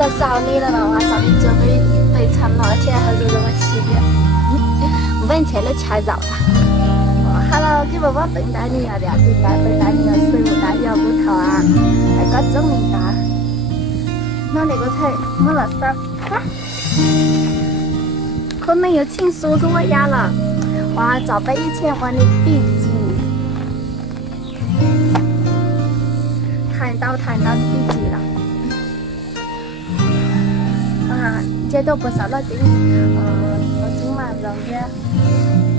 在找你了嘛，晚上你就被惨了，而且还惹得我洗脸。问去了吃肉啦。好了，给爸爸炖大米要料炖大炖大米要水务大要骨头啊，那个蒸米大，那个菜没了事儿。可能又请叔叔我家了，哇，照被以前玩的笔记，谈到笔记了。啊，这都不少了的，我今晚肉的。